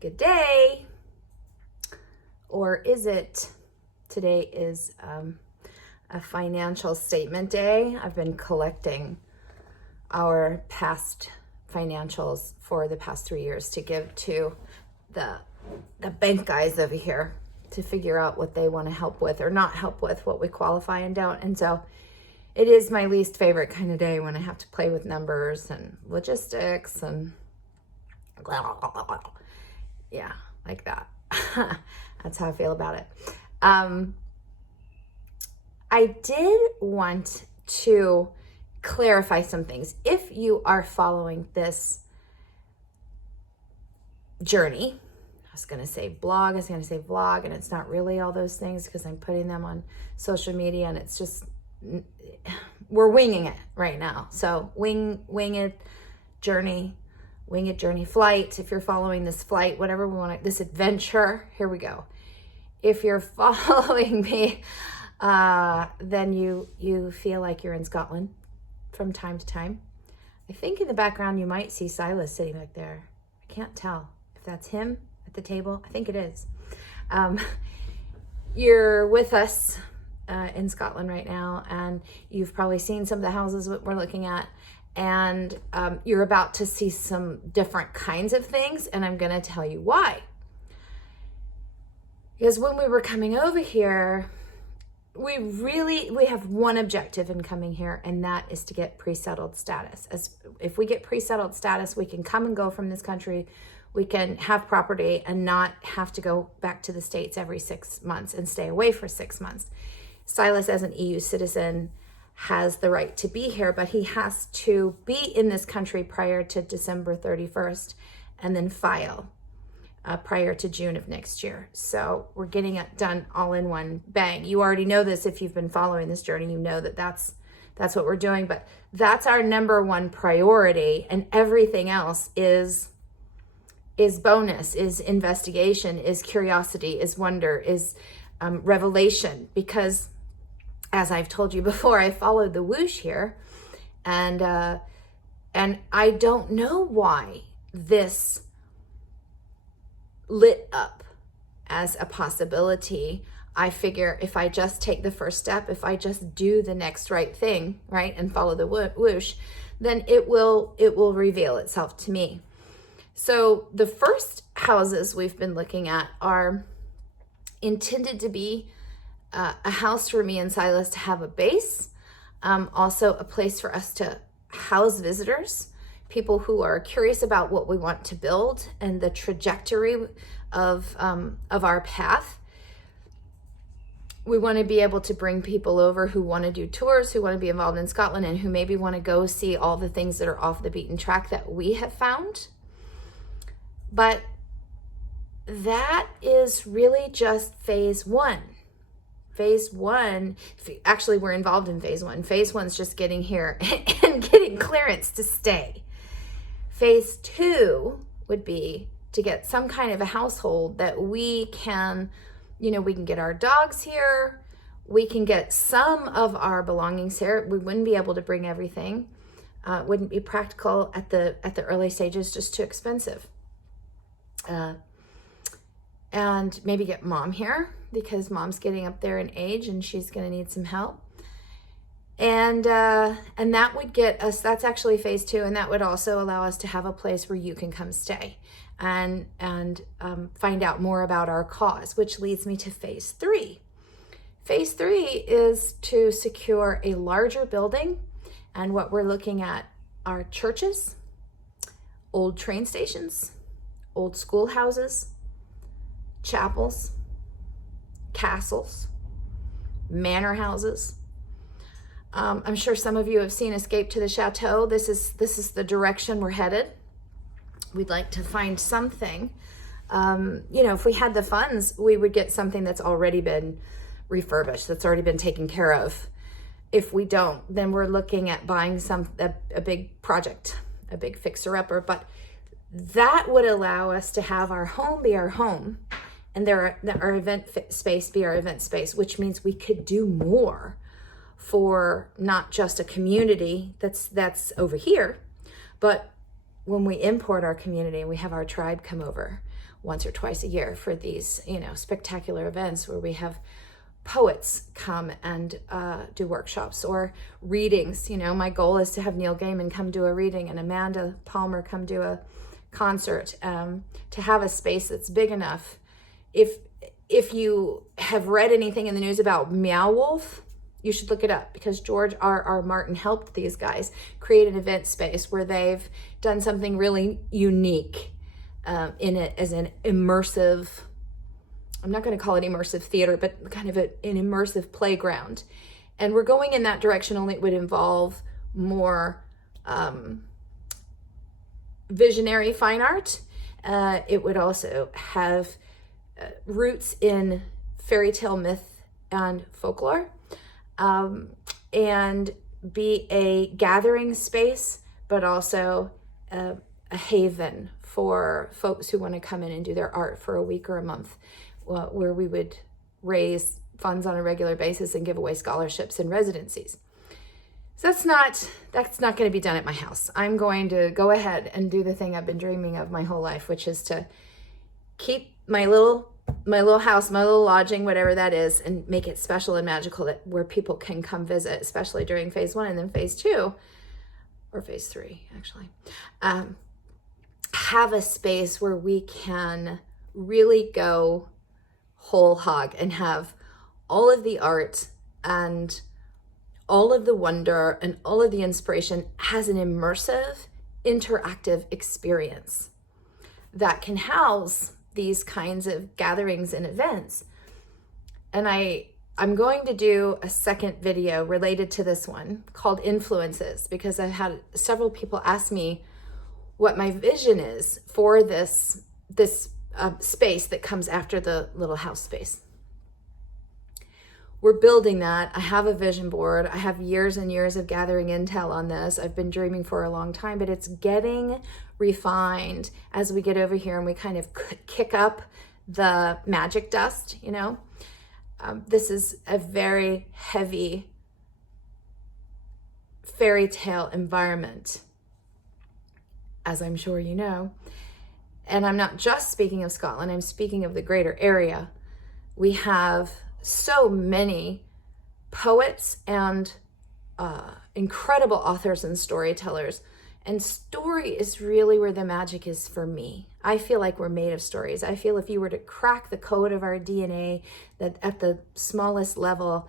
Good day. Or is it? Today is a financial statement day. I've been collecting our past financials for the past 3 years to give to the bank guys over here to figure out what they want to help with or not help with, what we qualify and don't. And so it is my least favorite kind of day when I have to play with numbers and logistics and yeah, like that. That's how I feel about it. I did want to clarify some things. If you are following this journey, I was going to say blog, I was going to say vlog, and it's not really all those things because I'm putting them on social media and it's just, we're winging it right now. So winged journey, flight. If you're following this flight, whatever we want, this adventure, here we go. If you're following me, then you feel like you're in Scotland from time to time. I think in the background you might see Silas sitting back there. I can't tell if that's him at the table. I think it is. You're with us in Scotland right now, and you've probably seen some of the houses that we're looking at, and you're about to see some different kinds of things, and I'm going to tell you why. Because when we were coming over here, we have one objective in coming here, and that is to get pre-settled status. As if we get pre-settled status, we can come and go from this country. We can have property and not have to go back to the States every 6 months and stay away for 6 months. Silas, as an EU citizen, has the right to be here, but he has to be in this country prior to December 31st and then file prior to June of next year. So we're getting it done all in one bang. You already know this if you've been following this journey. You know that that's what we're doing, but that's our number one priority, and everything else is bonus, is investigation, is curiosity, is wonder, is revelation. Because as I've told you before, I followed the whoosh here, and I don't know why this lit up as a possibility. I figure if I just take the first step, if I just do the next right thing, right, and follow the whoosh, then it will reveal itself to me. So the first houses we've been looking at are intended to be a house for me and Silas to have a base, also a place for us to house visitors, people who are curious about what we want to build and the trajectory of our path. We want to be able to bring people over who want to do tours, who want to be involved in Scotland, and who maybe want to go see all the things that are off the beaten track that we have found. But that is really just phase one. Phase one, actually we're involved in phase one. Phase one's just getting here and getting clearance to stay. Phase two would be to get some kind of a household that we can, we can get our dogs here. We can get some of our belongings here. We wouldn't be able to bring everything. Wouldn't be practical at the early stages, just too expensive. And maybe get mom here because mom's getting up there in age and she's going to need some help. And that would get us, that's actually phase two. And that would also allow us to have a place where you can come stay and find out more about our cause, which leads me to phase three. Phase three is to secure a larger building. And what we're looking at are churches, old train stations, old schoolhouses, chapels, castles, manor houses. I'm sure some of you have seen Escape to the Chateau. This is the direction we're headed. We'd like to find something. If we had the funds, we would get something that's already been refurbished, that's already been taken care of. If we don't, then we're looking at buying a big project, a big fixer-upper. But that would allow us to have our home be our home, and our event space be our event space, which means we could do more for not just a community that's over here, but when we import our community and we have our tribe come over once or twice a year for these, spectacular events where we have poets come and do workshops or readings. My goal is to have Neil Gaiman come do a reading and Amanda Palmer come do a concert, to have a space that's big enough. If you have read anything in the news about Meow Wolf, you should look it up, because George R.R. Martin helped these guys create an event space where they've done something really unique in it as an immersive, I'm not going to call it immersive theater, but kind of an immersive playground. And we're going in that direction, only it would involve more visionary fine art. It would also have roots in fairy tale myth and folklore, and be a gathering space, but also a haven for folks who want to come in and do their art for a week or a month, where we would raise funds on a regular basis and give away scholarships and residencies. So that's not going to be done at my house. I'm going to go ahead and do the thing I've been dreaming of my whole life, which is to keep my little house, my little lodging, whatever that is, and make it special and magical, where people can come visit, especially during phase 1 and then phase 2, or phase 3, actually. Have a space where we can really go whole hog and have all of the art and all of the wonder and all of the inspiration as an immersive, interactive experience that can house these kinds of gatherings and events. And I'm going to do a second video related to this one called Influences, because I've had several people ask me what my vision is for this space that comes after the little house space. We're building that. I have a vision board. I have years and years of gathering intel on this. I've been dreaming for a long time, but it's getting refined as we get over here and we kind of kick up the magic dust, This is a very heavy fairy tale environment, as I'm sure you know. And I'm not just speaking of Scotland, I'm speaking of the greater area. We have so many poets and incredible authors and storytellers. And story is really where the magic is for me. I feel like we're made of stories. I feel if you were to crack the code of our DNA, that at the smallest level,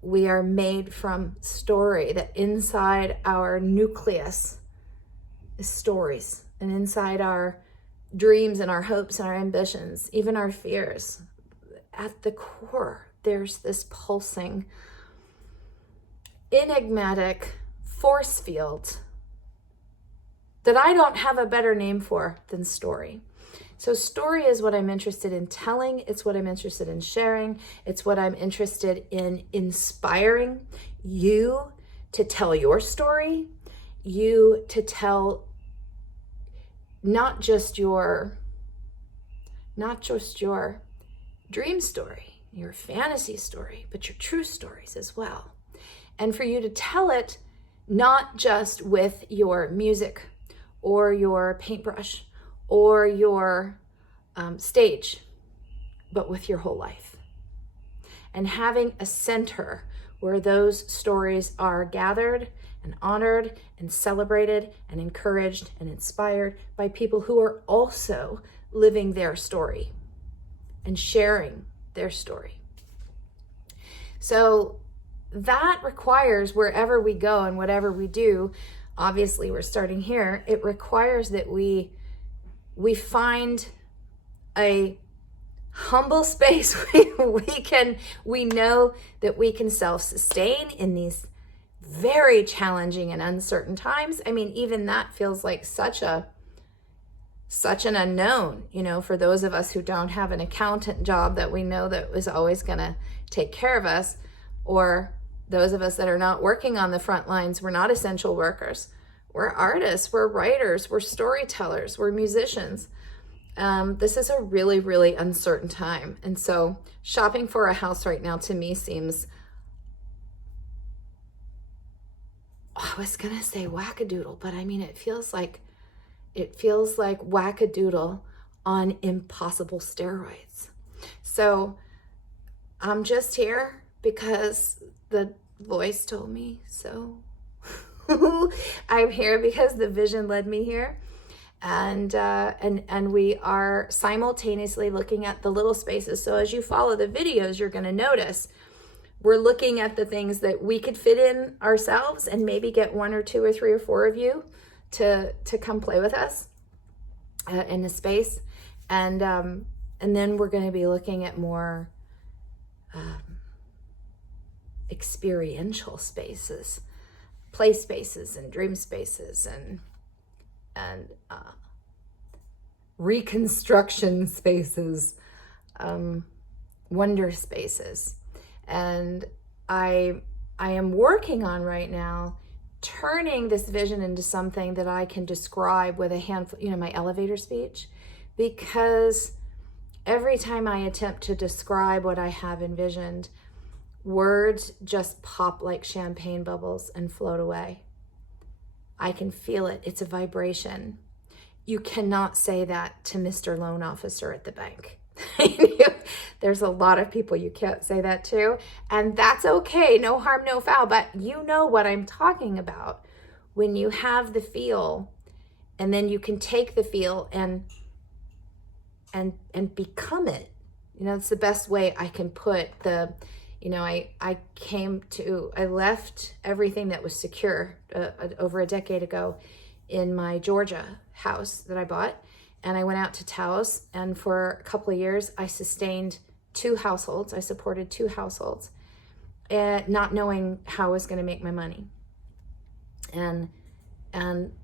we are made from story, that inside our nucleus is stories. And inside our dreams and our hopes and our ambitions, even our fears, at the core, there's this pulsing, enigmatic force field that I don't have a better name for than story. So story is what I'm interested in telling. It's what I'm interested in sharing. It's what I'm interested in inspiring you to tell your story, you to tell not just your dream story, your fantasy story, but your true stories as well. And for you to tell it not just with your music or your paintbrush or your stage, but with your whole life. And having a center where those stories are gathered and honored and celebrated and encouraged and inspired by people who are also living their story and sharing their story. So that requires, wherever we go and whatever we do, obviously we're starting here, it requires that we find a humble space we know that we can self-sustain in these very challenging and uncertain times. I mean, even that feels like such an unknown, for those of us who don't have an accountant job that we know that is always going to take care of us, or those of us that are not working on the front lines. We're not essential workers. We're artists, we're writers, we're storytellers, we're musicians. This is a really, really uncertain time. And so shopping for a house right now to me seems I was gonna say wackadoodle, but I mean, it feels like wackadoodle on impossible steroids. So I'm just here because the voice told me so. I'm here because the vision led me here. And we are simultaneously looking at the little spaces. So as you follow the videos, you're going to notice we're looking at the things that we could fit in ourselves, and maybe get 1 or 2 or 3 or 4 of you to come play with us in the space. And then we're going to be looking at more experiential spaces, play spaces and dream spaces, and reconstruction spaces, wonder spaces. And I am working on right now turning this vision into something that I can describe with a handful, my elevator speech, because every time I attempt to describe what I have envisioned, words just pop like champagne bubbles and float away. I can feel it. It's a vibration. You cannot say that to Mr. Loan Officer at the bank. There's a lot of people you can't say that to, and that's okay. No harm, no foul, but you know what I'm talking about when you have the feel, and then you can take the feel and become it. It's the best way I can put the, I left everything that was secure over a decade ago in my Georgia house that I bought. And I went out to Taos, and for a couple of years, I sustained 2 households. I supported 2 households, not knowing how I was going to make my money. And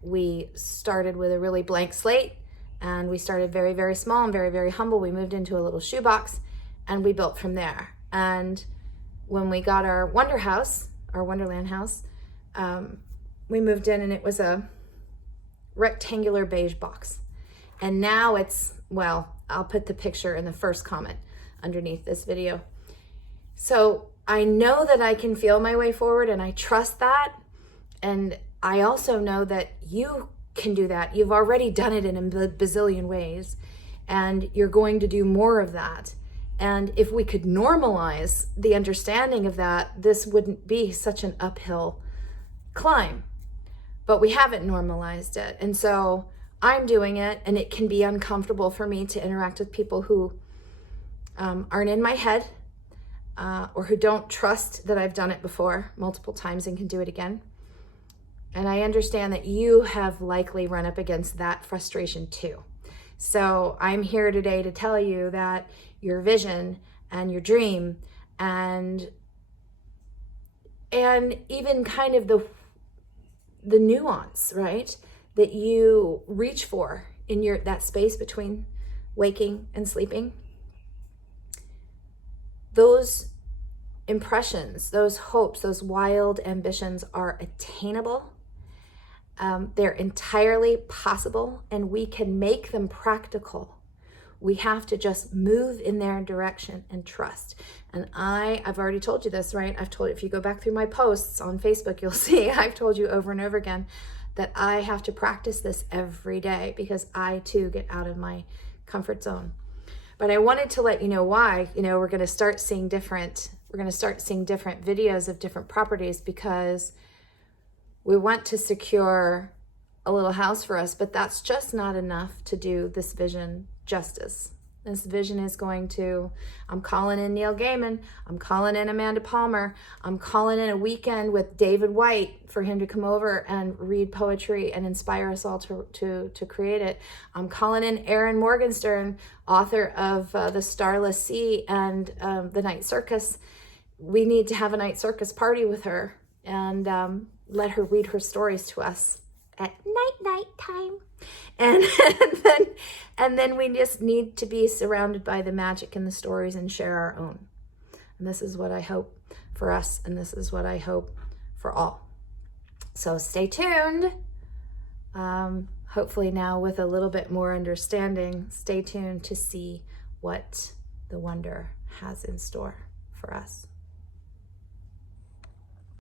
we started with a really blank slate, and we started very, very small and very, very humble. We moved into a little shoebox, and we built from there. And when we got our Wonderland house, we moved in, and it was a rectangular beige box. And now it's, I'll put the picture in the first comment underneath this video. So I know that I can feel my way forward, and I trust that. And I also know that you can do that. You've already done it in a bazillion ways, and you're going to do more of that. And if we could normalize the understanding of that, this wouldn't be such an uphill climb. But we haven't normalized it. And so I'm doing it, and it can be uncomfortable for me to interact with people who aren't in my head, or who don't trust that I've done it before multiple times and can do it again. And I understand that you have likely run up against that frustration too. So I'm here today to tell you that your vision and your dream and even kind of the nuance, right, that you reach for in that space between waking and sleeping, those impressions, those hopes, those wild ambitions are attainable. They're entirely possible, and we can make them practical. We have to just move in their direction and trust. And I've already told you this, right? If you go back through my posts on Facebook, you'll see I've told you over and over again that I have to practice this every day, because I too get out of my comfort zone. But I wanted to let you know why. We're going to start seeing different videos of different properties, because we want to secure a little house for us, but that's just not enough to do this vision justice. This vision is I'm calling in Neil Gaiman. I'm calling in Amanda Palmer. I'm calling in a weekend with David White for him to come over and read poetry and inspire us all to create it. I'm calling in Erin Morgenstern, author of The Starless Sea and The Night Circus. We need to have a night circus party with her and let her read her stories to us at night time. And then we just need to be surrounded by the magic and the stories and share our own. And this is what I hope for us, and this is what I hope for all. So stay tuned. Hopefully now with a little bit more understanding, stay tuned to see what the wonder has in store for us.